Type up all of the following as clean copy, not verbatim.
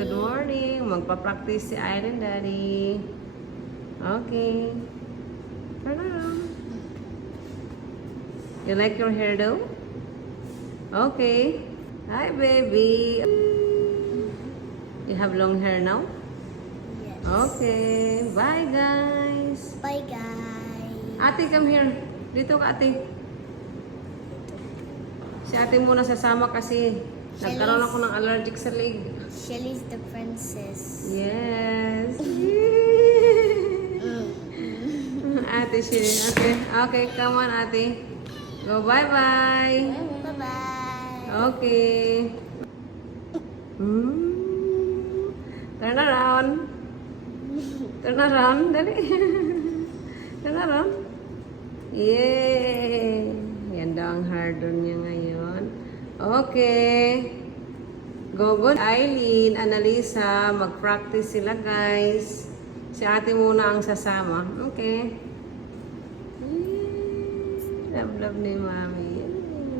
Good morning. Magpa-practice si Irene, Daddy. Okay. Turn around. You like your hair though? Okay. Hi, baby. You have long hair now? Yes. Okay. Bye, guys. Bye, guys. Ate, come here. Dito ka, ate. Si ate muna sasama kasi nagkaroon ako ng allergic sa leg. Shelly's the princess. Yes. Ate Shelly. Okay. Okay, come on, ate. Go bye-bye. Bye-bye. Okay. Turn around. Turn around. Dali. Turn around. Yay! Yan daw ang hardon niya ngayon. Okay. Gogo, Eileen, Annalisa, mag-practice sila, guys. Si ate muna ang sasama. Okay. Love ni mami.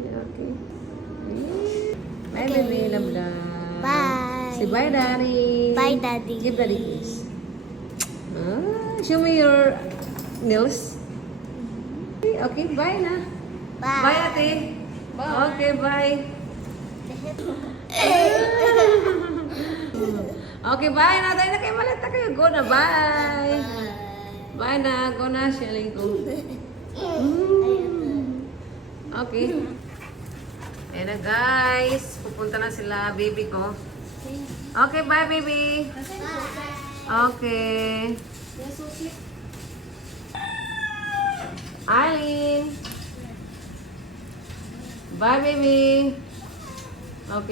Okay. Bye, baby. Love. Bye. Say bye, daddy. Bye, Daddy. Give daddy kiss. Show me your nails. Okay, bye na. Bye. Bye, ate. Bye. Okay, bye. Okay, bye na. Tayo na kayo. Malita kayo. Go na. Bye. Bye na. Go na, Shelly. Go. Okay. Ayan na, guys. Pupunta na sila, baby ko. Okay, bye, baby. Okay. Eileen. Bye, baby. Okay.